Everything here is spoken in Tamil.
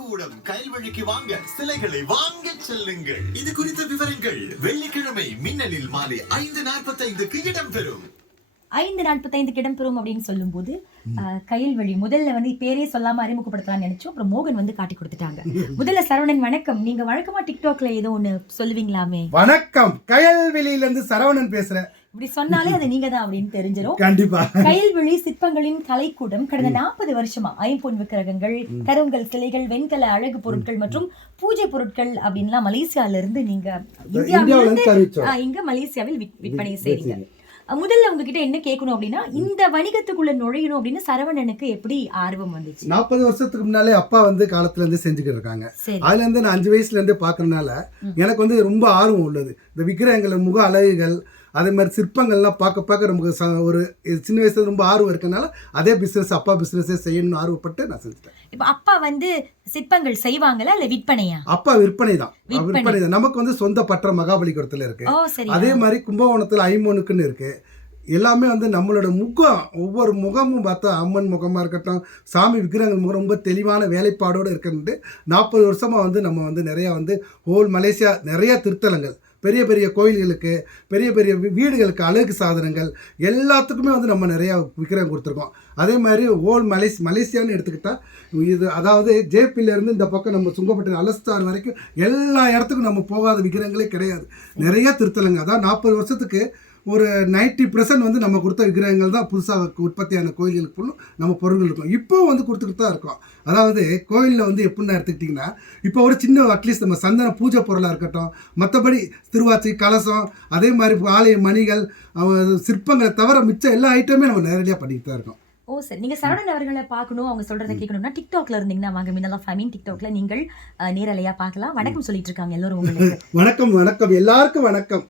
கூடம் கைவழிக்கு வாங்க சிலைகளை வாங்க செல்லுங்கள். இது குறித்த விவரங்கள் வெள்ளிக்கிழமை மின்னலில் மாலை 5:45 இடம்பெறும். 5:45 இடம்பெறும் அப்படின்னு சொல்லும் போது கயல்வழி முதல்ல வந்து பேரே சொல்லாம அறிமுகப்படுத்தலாம்னு நினைச்சோம். அப்புறம் மோகன் வந்து காட்டி கொடுத்துட்டாங்க. முதல்ல சரவணன் வணக்கம். நீங்க வழக்கமா டிக்டாக்ல ஏதோ ஒண்ணு சொல்லுவீங்களாமே? வணக்கம், கயல்வெளியில இருந்து சரவணன் பேசுறேன். இப்படி சொன்னாலே அது நீங்க தான் அப்படின்னு தெரிஞ்சிடும். கண்டிப்பா. கயல்வெளி சிற்பங்களின் கலைக்கூடம் கடந்த 40 வருஷமா ஐம்பொன் விக்கிரகங்கள், கருங்கல் சிலைகள், வெண்கல அழகு பொருட்கள் மற்றும் பூஜை பொருட்கள் அப்படின்லாம் மலேசியால இருந்து நீங்க இங்க மலேசியாவில் விற்பனை செய்றீங்க. முதல்ல உங்ககிட்ட என்ன கேட்கணும் அப்படின்னா, இந்த வணிகத்துக்குள்ள நுழையணும் அப்படின்னு சரவணனுக்கு எப்படி ஆர்வம் வந்துச்சு? 40 வருஷத்துக்கு முன்னாலே அப்பா வந்து காலத்துல இருந்து செஞ்சுக்கிட்டு இருக்காங்க. அதுல இருந்து நான் 5 வயசுல இருந்தே பாக்குறதுனால எனக்கு வந்து ரொம்ப ஆர்வம் உள்ளது. இந்த விக்கிரகங்கள், முக அழகுகள், அதே மாதிரி சிற்பங்கள்லாம் பார்க்க நமக்கு ஒரு சின்ன வயசுல ரொம்ப ஆர்வம் இருக்கனால அதே பிசினஸ், அப்பா பிசினஸே செய்யணும்னு ஆர்வப்பட்டு நான் செஞ்சுட்டேன். இப்ப அப்பா வந்து சிற்பங்கள் செய்வாங்களா இல்ல விற்பனையா? அப்பா விற்பனை தான். நமக்கு வந்து சொந்த பற்ற மகாபலிபுரத்துல இருக்கு. அதே மாதிரி கும்பகோணத்துல ஐம்பொனுக்குன்னு இருக்கு. எல்லாமே வந்து நம்மளோட முகம், ஒவ்வொரு முகமும் பார்த்தா அம்மன் முகமாக இருக்கட்டும், சாமி விக்கிரகங்கள் முகம் ரொம்ப தெளிவான வேலைப்பாடோடு இருக்குன்ட்டு 40 வருஷமாக வந்து நம்ம வந்து நிறையா வந்து ஹோல் மலேசியா நிறையா திருத்தலங்கள், பெரிய பெரிய கோயில்களுக்கு, பெரிய பெரிய வீடுகளுக்கு அழகு சாதனங்கள் எல்லாத்துக்குமே வந்து நம்ம நிறையா விக்கிரகம் கொடுத்துருக்கோம். அதே மாதிரி ஹோல் மலேசியான்னு எடுத்துக்கிட்டால் இது, அதாவது ஜேபியிலேருந்து இந்த பக்கம் நம்ம சுங்கப்பட்டு அலஸ்தார் வரைக்கும் எல்லா இடத்துக்கும் நம்ம போகாத விக்கிரகங்களே கிடையாது. நிறையா திருத்தலங்கள். அதான் 40 வருஷத்துக்கு ஒரு 90% வந்து நம்ம கொடுத்த விக்கிரகங்கள் தான் புதுசாக உற்பத்தியான கோயில்களுக்கு ஃபுல்லும் நம்ம பொருட்கள் இருக்கும். இப்போவும் வந்து கொடுத்துக்கிட்டு தான் இருக்கோம். அதாவது கோயிலில் வந்து எப்படின்னா எடுத்துக்கிட்டிங்கன்னா, இப்போ ஒரு சின்ன அட்லீஸ்ட் நம்ம சந்தன பூஜை பொருளாக இருக்கட்டும், மற்றபடி திருவாச்சி, கலசம், அதே மாதிரி ஆலய மணிகள், சிற்பங்களை தவிர மிச்சம் எல்லா ஐட்டமே நம்ம நேரடியாக பண்ணிக்கிட்டு தான் இருக்கோம். ஓ சார், நீங்க சரவணன் அவர்களை பார்க்கணும், அவங்க சொல்றதை கேட்கணும்னா டிக்டாக்ல இருந்தீங்கன்னா வாங்க, மின்னல் ஆஃப் ஃபேமின் டிக்டாக்ல நீங்கள் நேரலையா பார்க்கலாம். வணக்கம் சொல்லிட்டு இருக்காங்க எல்லாரும் உங்களுக்கு. வணக்கம், எல்லாருக்கும் வணக்கம்.